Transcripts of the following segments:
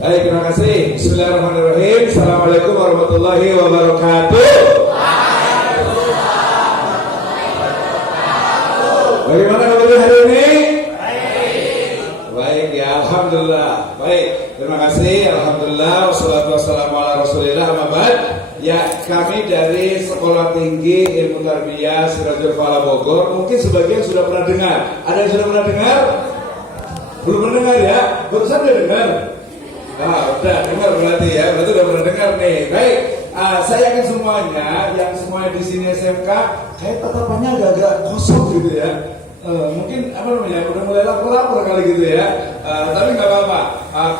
Baik, terima kasih. Bismillahirrahmanirrahim. Assalamualaikum warahmatullahi wabarakatuh. Bagaimana kabar hari ini? Baik ya, alhamdulillah. Baik, terima kasih. Alhamdulillah. Wassalatu wassalamu ala rasulillah. Amabad. Ya, kami dari Sekolah Tinggi Ilmu Tarbiyah Sirajul Falah Bogor. Mungkin sebagian sudah pernah dengar. Ada yang sudah pernah dengar? Belum pernah dengar ya? Barusan udah dengar? Udah dengar berarti ya. Berarti udah pernah dengar nih. Baik, saya yakin semuanya yang semuanya di sini SMK kayak tatapannya agak-agak kosong gitu ya. Mungkin apa namanya? Udah mulai lapar-lapar kali gitu ya. Tapi nggak apa-apa.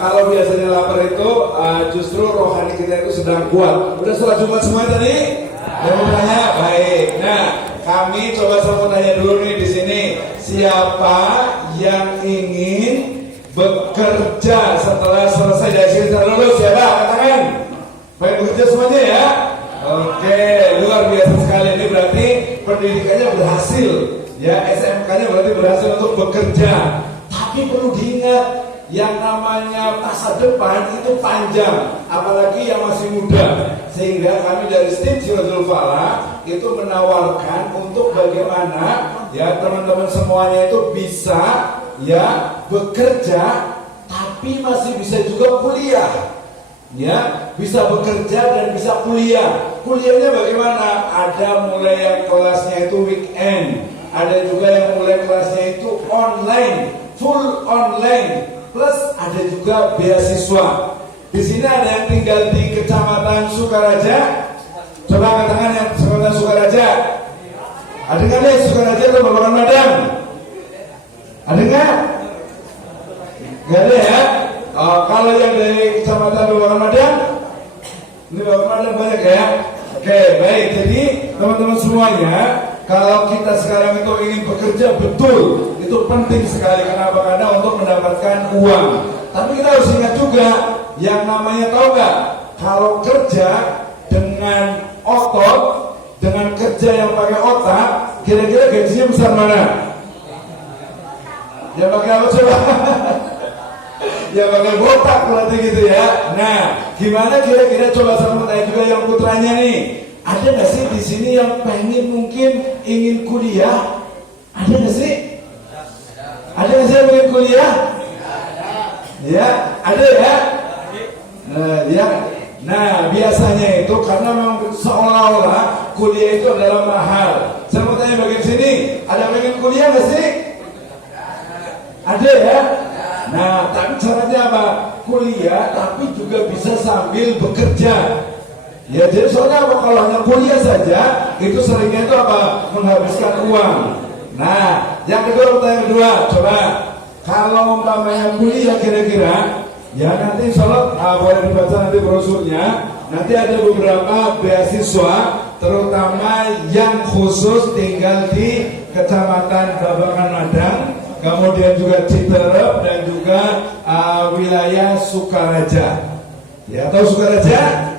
Kalau biasanya lapar itu justru rohani kita itu sedang kuat. Udah sholat Jumat semua tadi? Yang mau tanya? Baik. Nah, kami coba saya mau tanya dulu nih di sini. Siapa yang ingin bekerja setelah selesai dari sini lulus? Siapa? Katakan. Baik, bekerja semuanya ya. Oke, luar biasa sekali. Ini berarti pendidikannya berhasil. Ya, SMK-nya berarti berhasil untuk bekerja. Tapi perlu diingat, yang namanya masa depan itu panjang, apalagi yang masih muda. Sehingga kami dari tim Sirajul Falah itu menawarkan untuk bagaimana ya teman-teman semuanya itu bisa ya bekerja, tapi masih bisa juga kuliah. Ya, bisa bekerja dan bisa kuliah. Kuliahnya bagaimana? Ada mulai yang kelasnya itu weekend, ada juga yang mulai kelasnya itu online, full online, plus ada juga beasiswa. Di sini ada yang tinggal di Kecamatan Sukaraja. Coba katakan yang Kecamatan Sukaraja. Ada nggak nih Sukaraja atau Babakan Madang? Ada nggak? Nggak ada ya. Kalau yang dari Kecamatan Babakan Madang, ini Babakan Madang banyak ya. Oke, baik. Jadi teman-teman semuanya, kalau kita sekarang itu ingin bekerja betul, itu penting sekali. Kenapa? Karena untuk mendapatkan uang. Tapi kita harus ingat juga, yang namanya tahu nggak? Kalau kerja dengan otot, dengan kerja yang pakai otak, kira-kira gajinya besar mana? Ya pakai apa coba? Ya pakai botak berarti gitu ya. Nah, gimana kira-kira coba sama tanya juga yang putranya nih? Ada nggak sih di sini yang pengen mungkin ingin kuliah? Ada nggak sih? Ada nggak sih yang ingin kuliah? Ya, ada ya. Ya. Nah, biasanya itu karena memang seolah-olah kuliah itu adalah mahal. Saya mau tanya bagian sini, ada yang ingin kuliah nggak sih? Ada ya. Nah, tapi caranya apa? Kuliah, tapi juga bisa sambil bekerja. Ya, jadi soalnya apa? Kalau hanya kuliah saja, itu seringnya itu apa? Menghabiskan uang. Nah, yang kedua, pertanyaan kedua, coba kalau umpamanya kuliah kira-kira, ya nanti insya Allah boleh dibaca nanti brosurnya. Nanti ada beberapa beasiswa, terutama yang khusus tinggal di Kecamatan Babakan Madang, kemudian juga Citerep dan juga wilayah Sukaraja. Ya, tahu Sukaraja?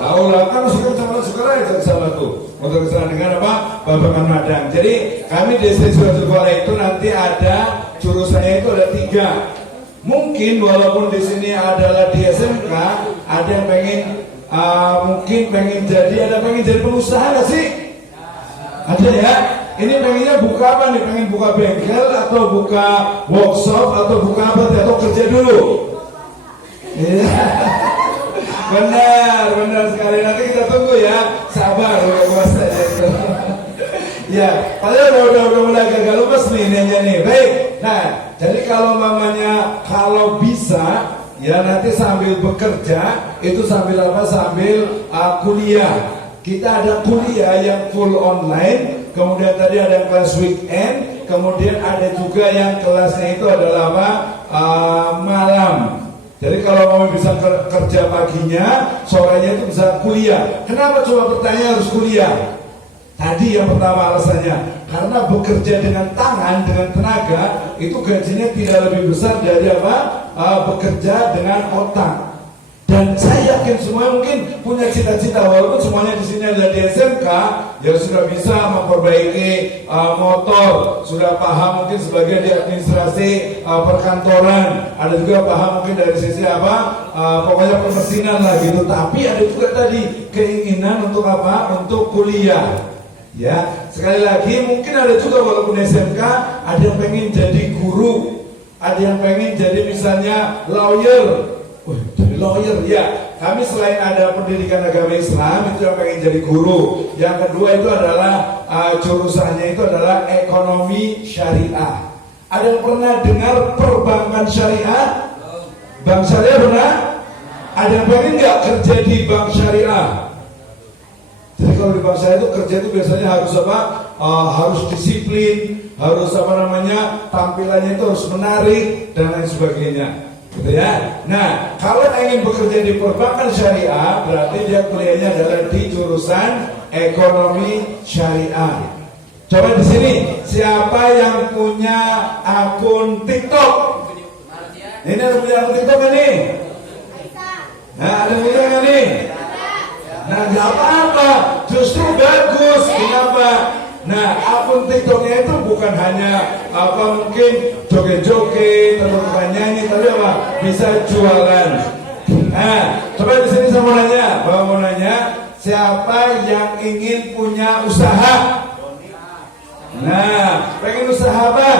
Tahu lah, kan Kecamatan Sukaraja ke sana tuh. Untuk kesana dengan apa? Babakan Madang. Jadi kami di Sirajul Falah itu nanti ada jurusannya itu ada 3. Mungkin walaupun di sini adalah di SMK, ada yang pengen mungkin pengen jadi, ada pengen jadi pengusaha nggak sih? Ada ya. Ini pengennya buka apa nih? Pengen buka bengkel atau buka workshop atau buka apa? Atau kerja dulu? Benar sekali. Nanti kita tunggu ya. Sabar buka puasa itu. Ya, padahal udah mulai agak lupas nih nanya nih. Baik. Nah, jadi kalau mamanya kalau bisa ya nanti sambil bekerja itu sambil apa? Sambil kuliah. Kita ada kuliah yang full online, kemudian tadi ada yang kelas weekend, kemudian ada juga yang kelasnya itu adalah apa? Malam. Jadi kalau kamu bisa kerja paginya, sorenya itu bisa kuliah. Kenapa coba pertanyaan harus kuliah? Tadi yang pertama alasannya, karena bekerja dengan tangan, dengan tenaga, itu gajinya tidak lebih besar dari apa? Bekerja dengan otak. Dan Dan saya yakin semuanya mungkin punya cita-cita, walaupun semuanya di sini adalah di SMK, ya sudah bisa memperbaiki motor, sudah paham mungkin sebagian di administrasi perkantoran, ada juga paham mungkin dari sisi pokoknya pemesinan lah gitu. Tapi ada juga tadi keinginan untuk untuk kuliah. Ya, sekali lagi mungkin ada juga walaupun SMK, ada yang pengen jadi guru, ada yang pengen jadi misalnya lawyer. Jadi lawyer ya. Kami selain ada pendidikan agama Islam, itu yang pengen jadi guru. Yang kedua itu adalah jurusannya itu adalah ekonomi syariah. Ada yang pernah dengar perbankan syariah? Bank syariah pernah? Ada yang pengen nggak kerja di bank syariah? Jadi kalau di bank syariah itu kerja itu biasanya harus harus disiplin, harus tampilannya itu harus menarik dan lain sebagainya. Gitu ya. Nah, kalau ingin bekerja di perbankan syariah, berarti dia kuliahnya adalah di jurusan ekonomi syariah. Coba di sini, siapa yang punya akun TikTok? Ini ada punya akun TikTok ini? Nah, ada yang punya nggak nih? Nah, nggak apa-apa, justru bagus. Kenapa? Nah, akun TikToknya itu bukan hanya mungkin joget-joget atau bukan nyanyi, tapi bisa jualan. Nah, coba di sini saya mau nanya, siapa yang ingin punya usaha? Nah, pengen usaha apa?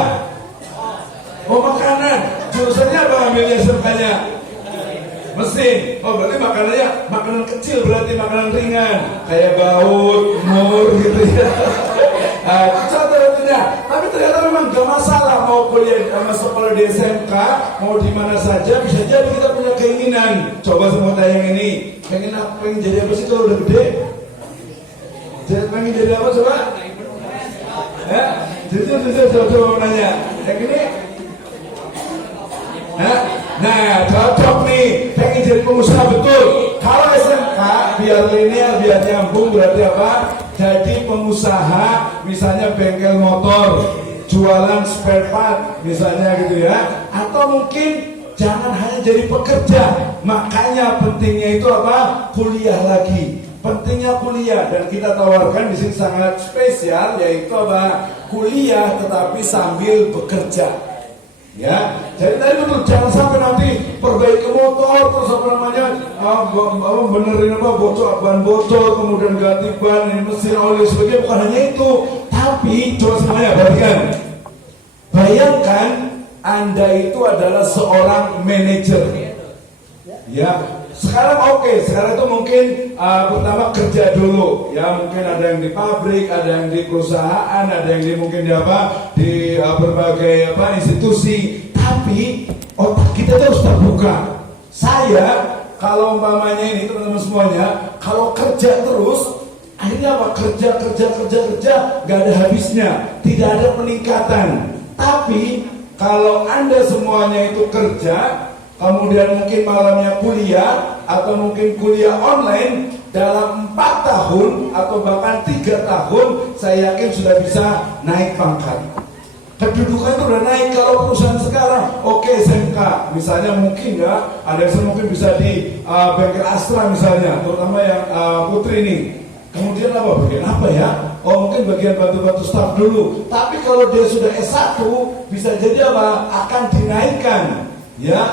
Oh, makanan. Jurusannya apa ambilnya SMK-nya? Mesin. Oh, berarti makanannya makanan kecil, berarti makanan ringan, kayak baut, mur gitu ya. Tapi ternyata memang gak masalah mau kuliah sama sekolah di SMK, mau di mana saja, bisa jadi kita punya keinginan. Coba semua tanya yang ini, pengen jadi apa sih kalau udah gede? Pengen jadi apa coba? Ya, coba nanya. Yang ini? Nah, cocok nih, pengen jadi pengusaha betul. Kalau SMK biar linear, biar nyambung, berarti apa? Jadi pengusaha, misalnya bengkel motor, jualan spare part, misalnya gitu ya. Atau mungkin jangan hanya jadi pekerja. Makanya pentingnya itu apa? Kuliah lagi. Pentingnya kuliah, dan kita tawarkan di sini sangat spesial, yaitu apa? Kuliah tetapi sambil bekerja. Ya, jadi tadi betul, jangan sampai nanti perbaiki motor terus benerin bocor, ban bocor, kemudian ganti ban, ini mesin oli sebagainya. Bukan hanya itu, tapi coba semuanya perhatikan. Bayangkan Anda itu adalah seorang manajer. Ya, sekarang sekarang itu mungkin pertama kerja dulu. Ya, mungkin ada yang di pabrik, ada yang di perusahaan, ada yang di mungkin di berbagai institusi. Tapi otak kita itu harus terbuka. Saya kalau umpamanya ini teman-teman semuanya, kalau kerja terus, akhirnya apa? Kerja, nggak ada habisnya, tidak ada peningkatan. Tapi kalau Anda semuanya itu kerja, kemudian mungkin malamnya kuliah, atau mungkin kuliah online, dalam 4 tahun atau bahkan 3 tahun, saya yakin sudah bisa naik pangkat. Kedudukan itu udah naik. Kalau perusahaan sekarang, SMK, misalnya mungkin ya, ada yang mungkin bisa di bengkel Astra misalnya, terutama yang Putri ini. Kemudian bagian apa ya? Mungkin bagian bantu-bantu staf dulu. Tapi kalau dia sudah S1, bisa jadi akan dinaikkan. Ya,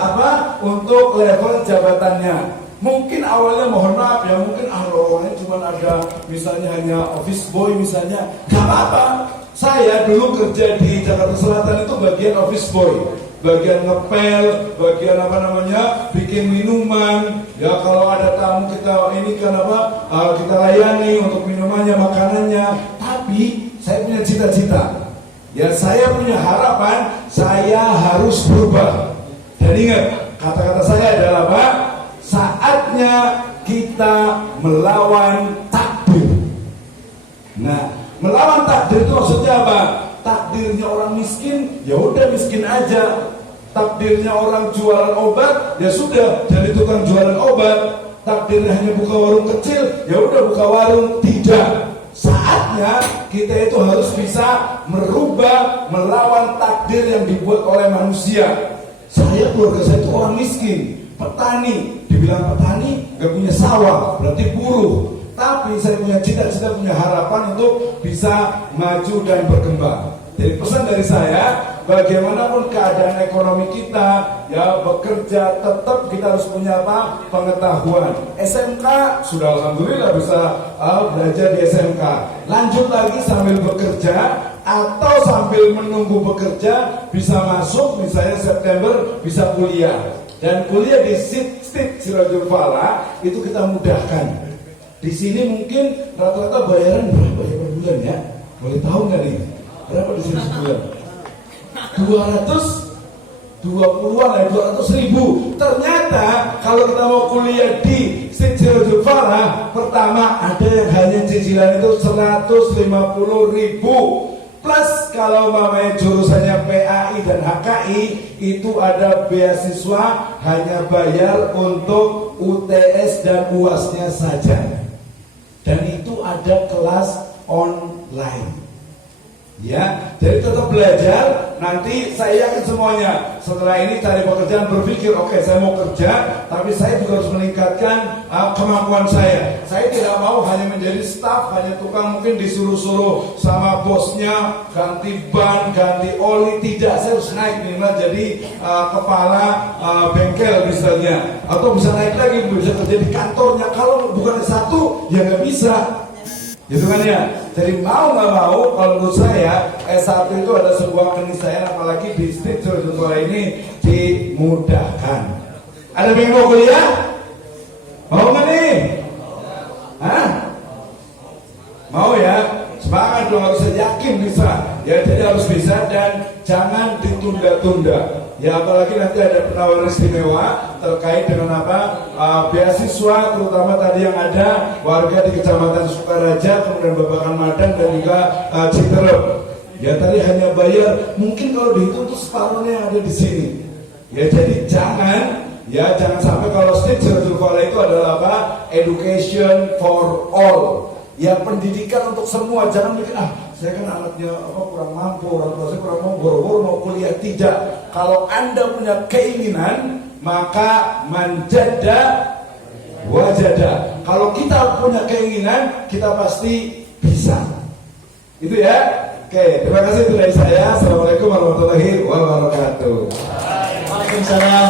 untuk level jabatannya. Mungkin awalnya mohon maaf ya, mungkin awalnya cuma ada misalnya hanya office boy misalnya. Gak apa-apa. Saya dulu kerja di Jakarta Selatan itu bagian office boy, bagian ngepel, bagian bikin minuman. Ya, kalau ada tamu kita kita layani untuk minumannya, makanannya. Tapi saya punya cita-cita. Ya, saya punya harapan, saya harus berubah. Dan ingat, kata-kata saya adalah apa? Saatnya kita melawan takdir. Nah, melawan takdir itu maksudnya apa? Takdirnya orang miskin, ya udah miskin aja. Takdirnya orang jualan obat, ya sudah jadi tukang jualan obat. Takdirnya hanya buka warung kecil, ya udah buka warung. Tidak. Saatnya kita itu harus bisa merubah, melawan takdir yang dibuat oleh manusia. Saya, keluarga saya itu orang miskin, petani. Dibilang petani, gak punya sawah, berarti buruh. Tapi saya punya cita-cita, punya harapan untuk bisa maju dan berkembang. Jadi pesan dari saya, bagaimanapun keadaan ekonomi kita, ya bekerja tetap kita harus punya apa? Pengetahuan. SMK sudah alhamdulillah bisa belajar di SMK. Lanjut lagi sambil bekerja atau sambil menunggu bekerja bisa masuk, misalnya September bisa kuliah. Dan kuliah di STIT Sirajul Falah itu kita mudahkan. Di sini mungkin rata-rata bayaran berapa ya per bulan ya? Boleh tahu nggak nih? Berapa di sini sebulan? 220-an ya, 200.000. Ternyata kalau kita mau kuliah di Sirajul Falah, pertama ada yang hanya cicilan itu 150.000. Plus kalau mamanya jurusannya PAI dan HKI itu ada beasiswa hanya bayar untuk UTS dan UASnya saja. Dan itu ada kelas online. Ya, jadi tetap belajar. Nanti saya yakin semuanya setelah ini cari pekerjaan berpikir, oke, saya mau kerja, tapi saya juga harus meningkatkan kemampuan saya. Saya tidak mau hanya menjadi staff, hanya tukang mungkin disuruh-suruh sama bosnya ganti ban, ganti oli. Tidak, saya harus naik minimal jadi kepala bengkel misalnya, atau bisa naik lagi, bisa kerja di kantornya. Kalau bukan satu, ya nggak bisa. Gitu kan ya. Jadi mau nggak mau, kalau menurut saya S1 itu ada sebuah keniscayaan, apalagi di STIT Sirajul Falah ini dimudahkan. Ada yang mau kuliah? Mau nggak nih? Hah? Mau ya? Semangat dong, harus yakin bisa. Ya, jadi harus bisa dan jangan ditunda-tunda. Ya, apalagi nanti ada penawaran istimewa terkait dengan apa? Beasiswa, terutama tadi yang ada warga di Kecamatan Sukaraja, kemudian Babakan Madang dan juga Citerep. Ya, tadi hanya bayar, mungkin kalau dihitung itu separuhnya yang ada di sini. Ya, jadi jangan sampai kalau STIT Sirajul Falah itu adalah apa? Education for all. Ya, pendidikan untuk semua. Jangan mikir, saya kan anaknya kurang mampu, orang tua saya kurang mampu, boro-boro mau kuliah. Tidak. Kalau Anda punya keinginan, maka manjada wajada. Kalau kita punya keinginan, kita pasti bisa. Itu ya. Oke, terima kasih itu dari saya. Assalamualaikum warahmatullahi wabarakatuh. Waalaikumsalam.